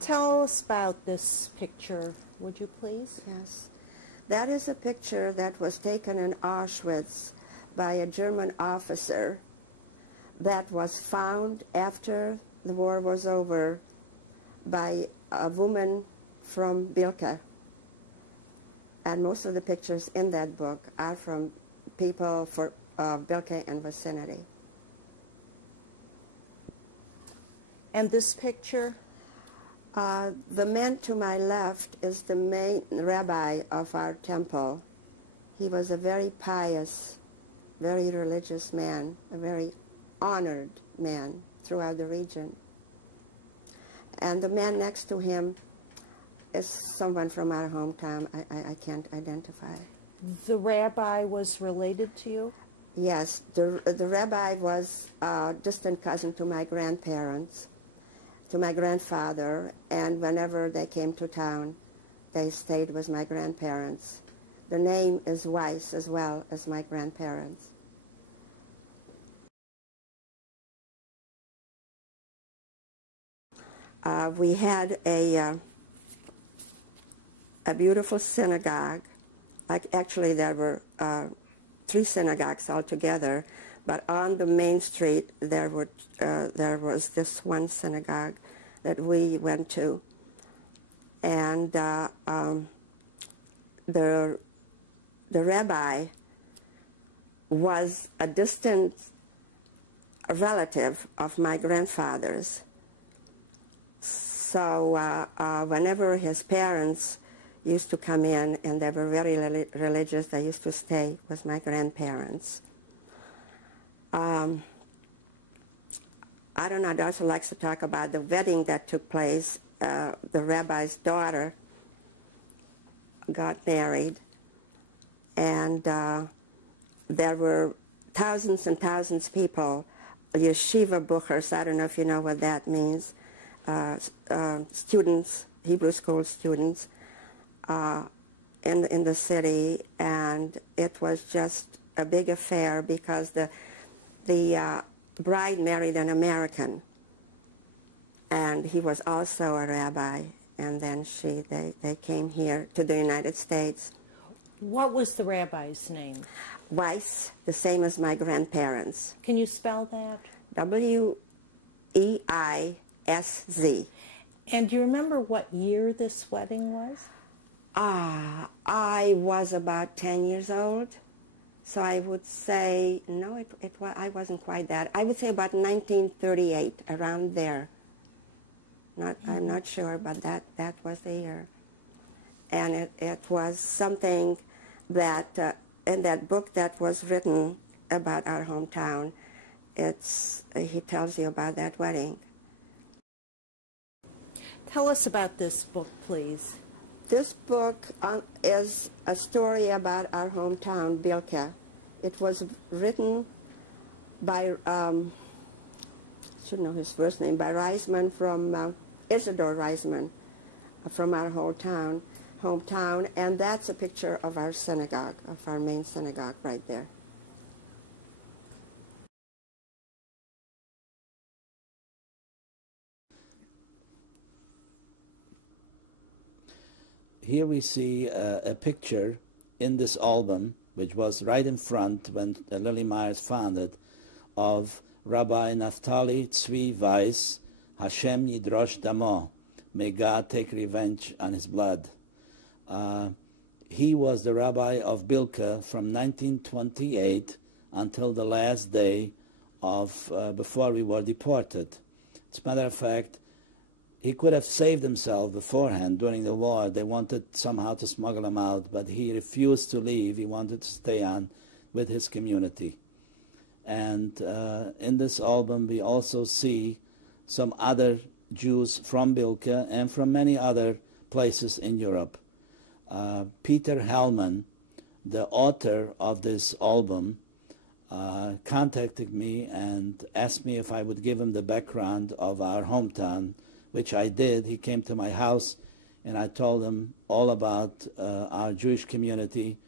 Tell us about this picture, would you please? Yes. That is a picture that was taken in Auschwitz by a German officer that was found after the war was over by a woman from Bilka. And most of the pictures in that book are from people for Bilka and vicinity. And this picture? The man to my left is the main rabbi of our temple. He was a very pious, very religious man, a very honored man throughout the region. And the man next to him is someone from our hometown. I can't identify. The rabbi was related to you? Yes, the rabbi was a distant cousin to my grandparents, to my grandfather, and whenever they came to town, they stayed with my grandparents. The name is Weisz as well as my grandparents. We had a beautiful synagogue. Actually, there were 3 synagogues altogether, but on the main street there was this one synagogue that we went to, and the rabbi was a distant relative of my grandfather's. So whenever his parents used to come in, and they were very religious, they used to stay with my grandparents. I don't know, I'd also like to talk about the wedding that took place. The rabbi's daughter got married, and there were thousands and thousands of people, yeshiva buchers, I don't know if you know what that means, students, Hebrew school students, in the city, and it was just a big affair because the bride married an American, and he was also a rabbi, and then they came here to the United States. What was the rabbi's name? Weisz, the same as my grandparents. Can you spell that? W-E-I-S-Z. And do you remember what year this wedding was? I was about 10 years old, so I would say, no, I wasn't quite that. I would say about 1938, around there. I'm not sure, but that was the year. And it was something that, in that book that was written about our hometown, he tells you about that wedding. Tell us about this book, please. This book is a story about our hometown, Bilka. It was written by, should know his first name, by Reisman from, Isidore Reisman from our hometown, and that's a picture of our synagogue, of our main synagogue right there. Here we see a picture in this album, which was right in front when Lily Myers found it, of Rabbi Naftali Tzvi Weisz, Hashem Yidrosh Damo, may God take revenge on his blood. He was the rabbi of Bilka from 1928 until the last day of before we were deported. As a matter of fact, he could have saved himself beforehand during the war. They wanted somehow to smuggle him out, but he refused to leave. He wanted to stay on with his community. And in this album, we also see some other Jews from Bilka and from many other places in Europe. Peter Hellman, the author of this album, contacted me and asked me if I would give him the background of our hometown, which I did. He came to my house, and I told him all about our Jewish community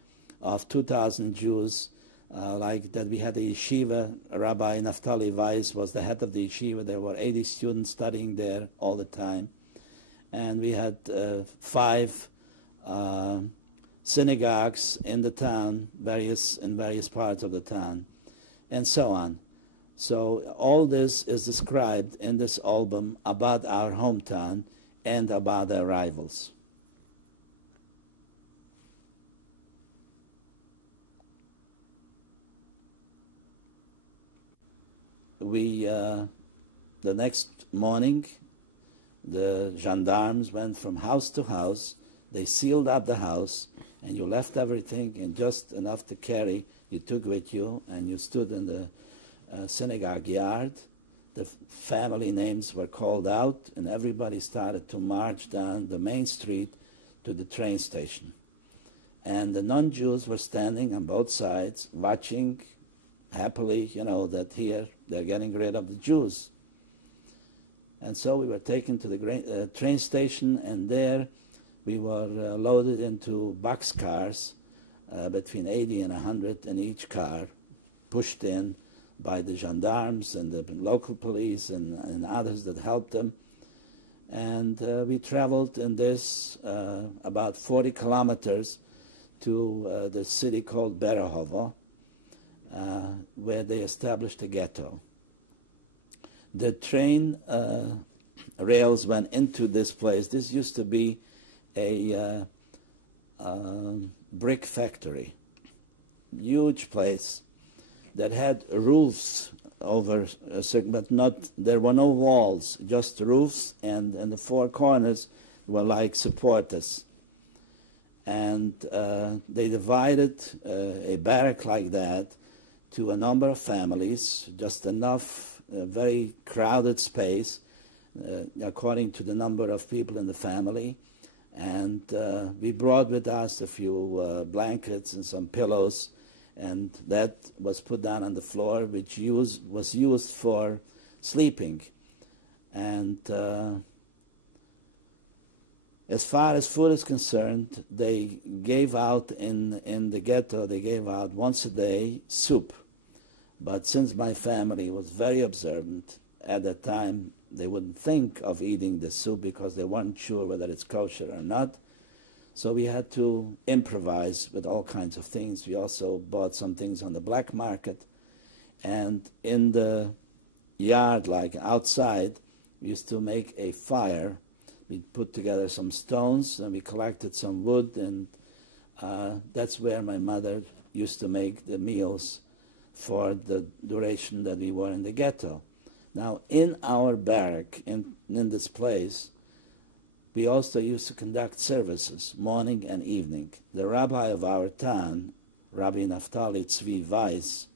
of 2,000 Jews, like that we had a yeshiva. Rabbi Naftali Weisz was the head of the yeshiva. There were 80 students studying there all the time. and we had 5 synagogues in the town, in various parts of the town, and so on. So all this is described in this album about our hometown and about our rivals. The next morning, the gendarmes went from house to house. They sealed up the house, and you left everything, and just enough to carry you took with you, and you stood in the synagogue yard. The family names were called out, and everybody started to march down the main street to the train station. And the non-Jews were standing on both sides, watching happily, that here they're getting rid of the Jews. And so we were taken to the train station, and there we were loaded into boxcars, between 80 and 100 in each car, pushed in by the gendarmes and the local police and others that helped them. And we traveled in this about 40 kilometers to the city called Berehovo, where they established a ghetto. The train rails went into this place. This used to be a brick factory, huge place that had roofs over a certain, but there were no walls, just roofs, and the 4 corners were like supporters. And they divided a barrack like that to a number of families, just enough, very crowded space, according to the number of people in the family. And we brought with us a few blankets and some pillows, and that was put down on the floor, which was used for sleeping. And as far as food is concerned, they gave out in the ghetto, they gave out once a day soup. But since my family was very observant, at that time they wouldn't think of eating the soup because they weren't sure whether it's kosher or not. So we had to improvise with all kinds of things. We also bought some things on the black market. And in the yard, like outside, we used to make a fire. We put together some stones, and we collected some wood, and that's where my mother used to make the meals for the duration that we were in the ghetto. Now, in our barrack, in this place, we also used to conduct services, morning and evening. The rabbi of our town, Rabbi Naftali Weisz,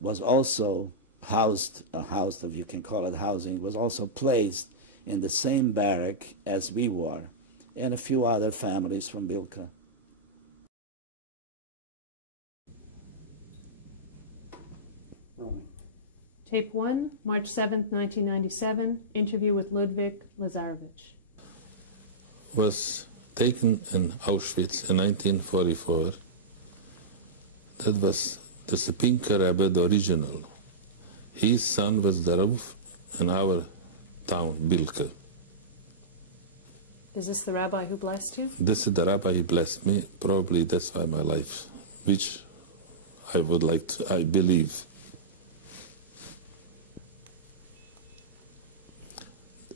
was also housed, if you can call it housing, was also placed in the same barrack as we were, and a few other families from Bilka. Tape 1, March 7th, 1997, interview with Ludwig Lazarevich. Was taken in Auschwitz in 1944. That was the Sepinka Rabbi, the original. His son was the Rav in our town, Bilka. Is this the rabbi who blessed you? This is the rabbi who blessed me. Probably that's why my life, which I would like to, I believe.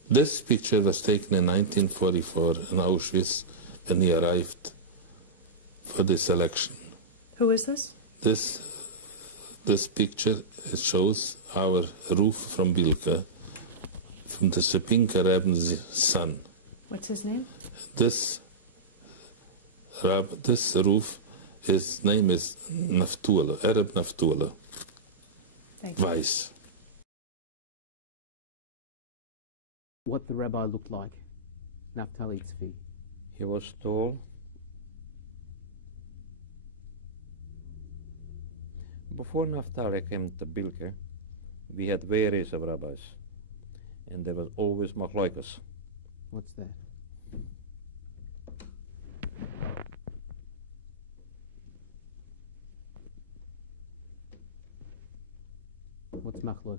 This picture was taken in 1944 in Auschwitz when he arrived for this election. Who is this? This picture, it shows our roof from Bilka, from the Sepinka Rabbi's son. What's his name? This roof, his name is Naftali, Arab Naftali. Thank you. Weisz. What the rabbi looked like, Naftali Tzvi. He was tall. Before Naftali came to Bilka, we had various of rabbis, and there was always machloikas. What's that? What's machloikas?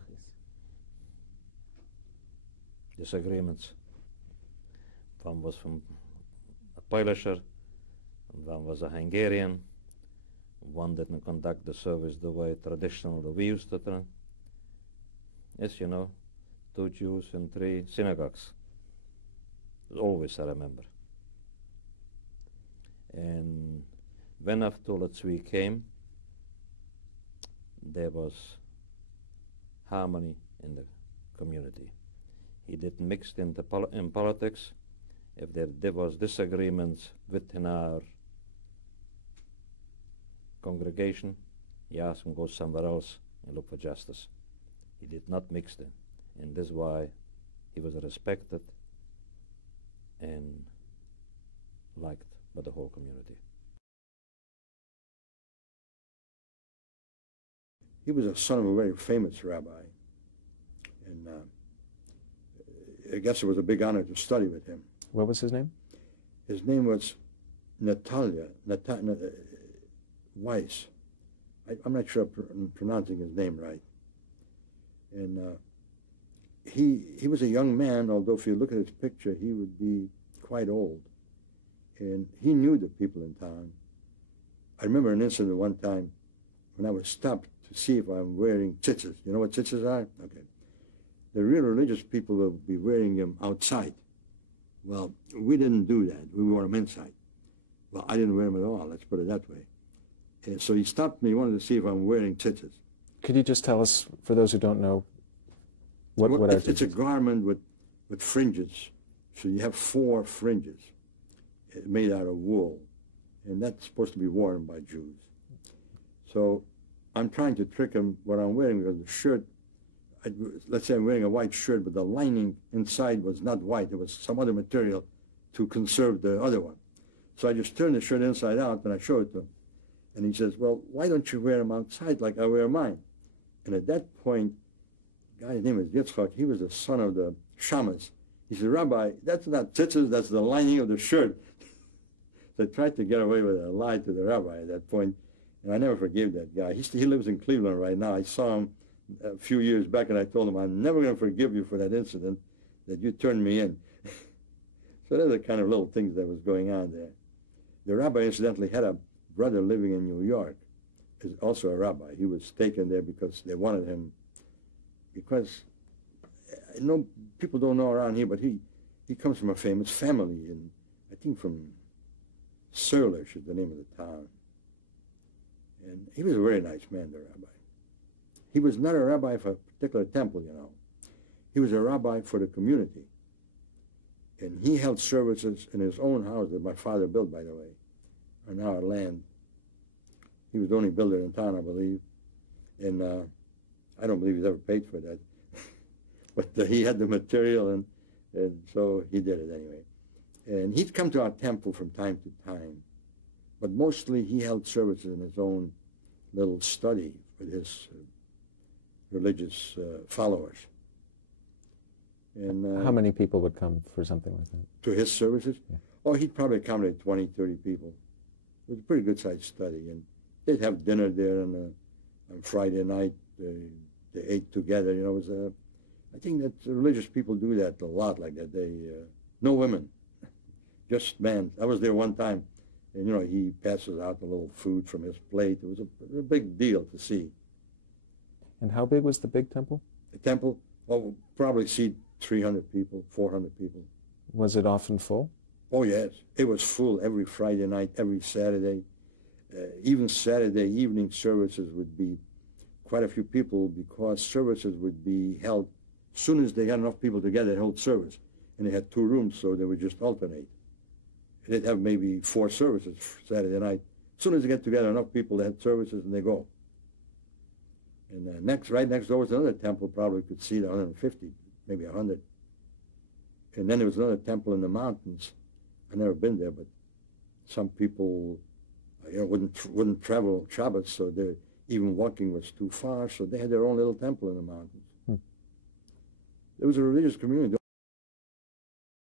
Disagreements. one was from a Polisher, one was a Hungarian, one didn't conduct the service the way traditional we used to do. Yes, you know, 2 Jews and 3 synagogues. Always I remember. And when Naftali came, there was harmony in the community. He didn't mix in politics. If there was disagreements within our congregation, he asked him to go somewhere else and look for justice. He did not mix them, and this is why he was respected and liked by the whole community. He was a son of a very famous rabbi, and I guess it was a big honor to study with him. What was his name? His name was Weisz. I'm not sure I'm pronouncing his name right. And he was a young man, although if you look at his picture, he would be quite old. And he knew the people in town. I remember an incident one time when I was stopped to see if I'm wearing tzitzis. You know what tzitzis are? Okay. The real religious people will be wearing them outside. Well, we didn't do that. We wore them inside. Well, I didn't wear them at all, let's put it that way. And so he stopped me, he wanted to see if I'm wearing tzitzis. Could you just tell us, for those who don't know, what are tzitzis? It's a garment with fringes. So you have 4 fringes made out of wool. And that's supposed to be worn by Jews. So I'm trying to trick him what I'm wearing, because the shirt, let's say I'm wearing a white shirt, but the lining inside was not white. It was some other material to conserve the other one. So I just turned the shirt inside out and I showed it to him. And he says, well, why don't you wear them outside like I wear mine? And at that point, the guy's name is Yitzchak. He was the son of the Shamas. He said, Rabbi, that's not tzitzis, that's the lining of the shirt. So I tried to get away with a lie to the rabbi at that point, and I never forgave that guy. He lives in Cleveland right now. I saw him a few years back, and I told him, I'm never going to forgive you for that incident that you turned me in. So those are the kind of little things that was going on there. The rabbi, incidentally, had a brother living in New York, is also a rabbi. He was taken there because they wanted him, because people don't know around here, but he comes from a famous family, and I think from Serlish is the name of the town. And he was a very nice man, the rabbi. He was not a rabbi for a particular temple, you know. He was a rabbi for the community. And he held services in his own house that my father built, by the way, on our land. He was the only builder in town, I believe. And I don't believe he's ever paid for that. But he had the material, and so he did it anyway. And he'd come to our temple from time to time. But mostly he held services in his own little study with his religious followers. And how many people would come for something like that? To his services? Yeah. Oh, he'd probably accommodate 20, 30 people. It was a pretty good-sized study. And they'd have dinner there on Friday night. They ate together. You know, it was I think that religious people do that a lot like that. They no women, just men. I was there one time, and, you know, he passes out a little food from his plate. It was a big deal to see. And how big was the big temple? The temple, probably seat 300 people, 400 people. Was it often full? Oh, yes. It was full every Friday night, every Saturday. Even Saturday evening services would be quite a few people, because services would be held as soon as they had enough people together to hold service. And they had 2 rooms, so they would just alternate. They'd have maybe 4 services Saturday night. As soon as they get together enough people, they had services, and they go. And right next door was another temple, probably could seat 150, maybe 100. And then there was another temple in the mountains. I've never been there, but some people wouldn't travel Shabbos, so even walking was too far, so they had their own little temple in the mountains. There was a religious community.